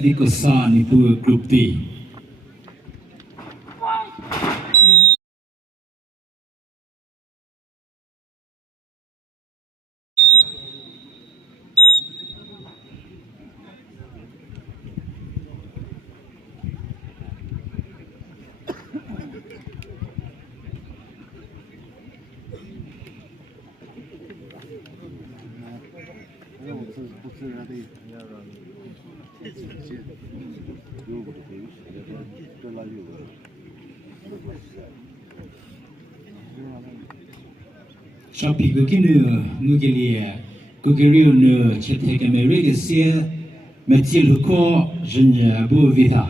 Dikosani pur grup D. Sau khi cái nửa người cái lìa cái riêu nửa chỉ thấy cái mấy cái xe mà chỉ lúc có dân nhà bùa vi ta.